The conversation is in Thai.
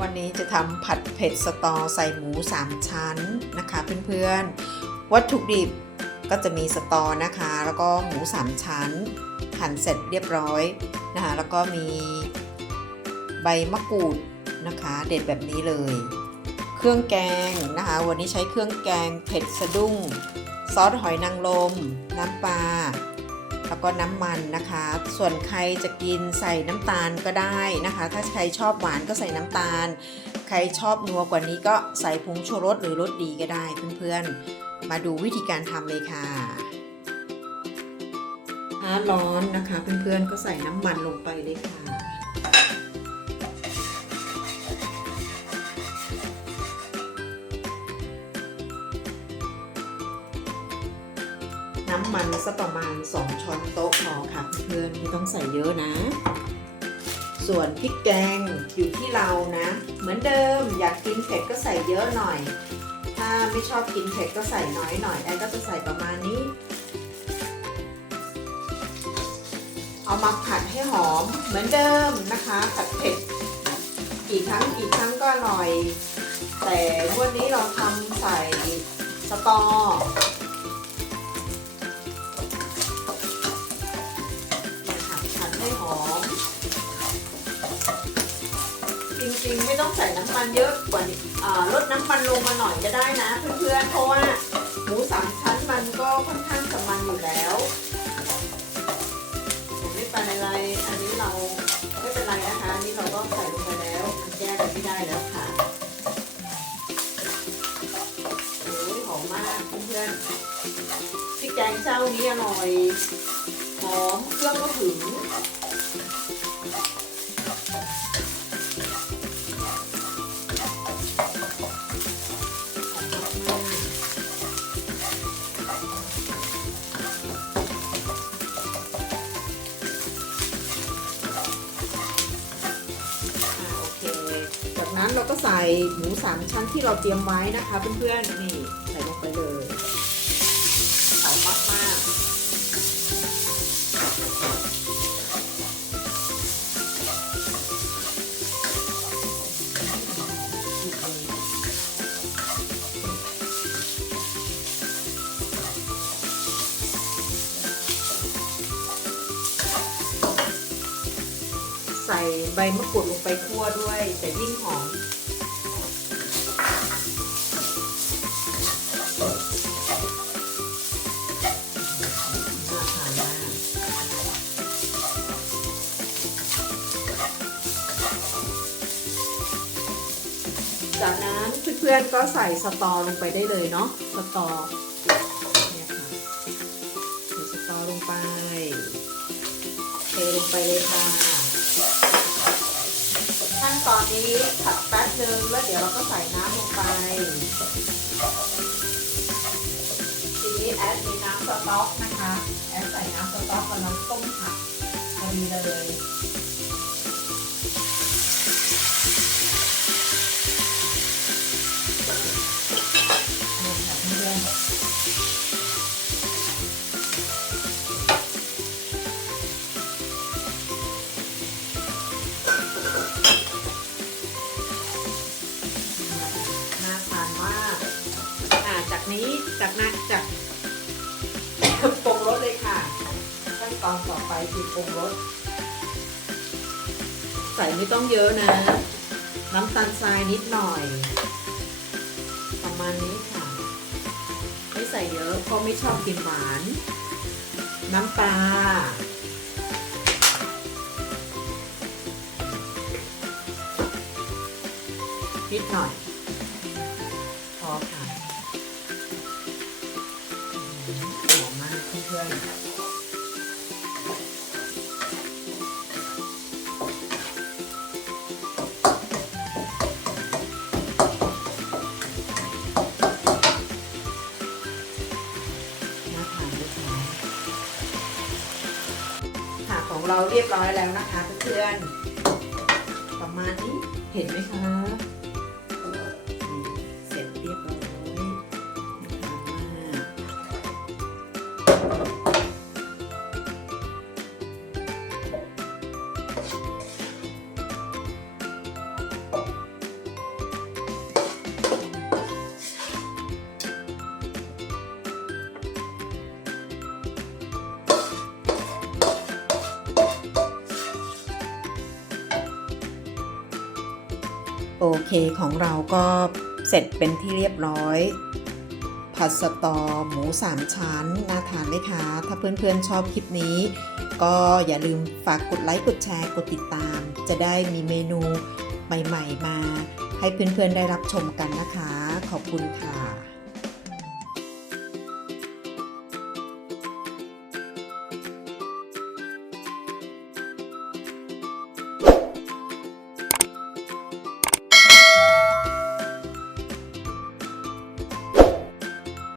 วันนี้จะทำผัดเผ็ดสตอใส่หมู 3 ชั้นนะคะเพื่อนๆ วัตถุดิบก็จะมีสตอนะคะ แล้วก็หมู 3 ชั้นหั่นเสร็จเรียบร้อยนะคะแล้วก็มีใบมะกรูดนะคะ เด็ดแบบนี้เลย เครื่องแกงนะคะ วันนี้ใช้เครื่องแกงเผ็ดสะดุ้ง ซอสหอยนางรมน้ำปลา แล้วก็น้ำมันนะคะ ส่วนใครจะกินใส่น้ำตาลก็ได้นะคะ ถ้าใครชอบหวานก็ใส่น้ำตาล ใครชอบนัวกว่านี้ก็ใส่ผงชูรสหรือรสดีก็ได้เพื่อนๆ มาดูวิธีการทำเลยค่ะถ้าร้อนนะคะเพื่อนๆก็ใส่น้ำมันลงไปเลยค่ะ น้ำมันสักประมาณ 2 ช้อนโต๊ะพอค่ะเพื่อนไม่ต้องใส่เยอะนะ ส่วนพริกแกงอยู่ที่เรานะ เหมือนเดิมอยากกินเผ็ดก็ใส่เยอะหน่อย ถ้าไม่ชอบกินเผ็ดก็ใส่น้อยหน่อยแอนก็จะใส่ประมาณนี้ เอามาผัดให้หอมเหมือนเดิมนะคะ ผัดเผ็ดกี่ครั้งกี่ครั้งก็อร่อย แต่วันนี้เราทำใส่สตอ ต้องใส่น้ำมันเยอะกว่านี้ลดน้ำมันลงมาหน่อยก็ได้นะเพื่อนๆเพราะว่าหมูสามชั้นมันก็ค่อนข้างจะมันอยู่แล้วแต่ไม่เป็นไรอันนี้เราไม่เป็นไรนะคะอันนี้เราก็ใส่ลงไปแล้วมันแก้กันไม่ได้แล้วค่ะโอ้ยหอมมากเพื่อนๆพริกแกงเจ้านี้อร่อยหอมเครื่องก็ถึง นั้นเราก็ใส่หมูสามชั้นที่เราเตรียมไว้นะคะเพื่อนๆนี่ใส่ลงไปเลยหอมมากๆ ใส่ใบมะกรูดลงไปคั่วด้วยจะยิ่งหอมจากนั้นเพื่อนๆก็ใส่สตอลงไปได้เลยเนาะสตอเนี่ยค่ะใส่สตอลงไปเทลงไปเลยค่ะ ตอนนี้ผัดแป๊บนึงแล้วเดี๋ยวเราก็ใส่น้ำลงไป ทีนี้แอดมีน้ำสต๊อกนะคะ แอดใส่น้ำสต๊อกกับน้ำต้มผักพอดีเลย จากนั้นจากปรุงรสเลยค่ะ ขั้นตอนต่อไปคือปรุงรส ใส่ไม่ต้องเยอะนะ น้ำตาลทรายนิดหน่อย ประมาณนี้ค่ะ ไม่ใส่เยอะเพราะไม่ชอบกินหวาน น้ำปลานิดหน่อย ของเราเรียบร้อยแล้วนะคะเพื่อนๆประมาณนี้เห็นไหมคะ โอเคของเราก็เสร็จเป็นที่เรียบร้อย ผัดสตอหมูสามชั้นน่าทานไหมคะ ถ้าเพื่อนๆชอบคลิปนี้ ก็อย่าลืมฝากกดไลค์กดแชร์กดติดตาม จะได้มีเมนูใหม่ๆมา ให้เพื่อนๆได้รับชมกันนะคะ ขอบคุณค่ะ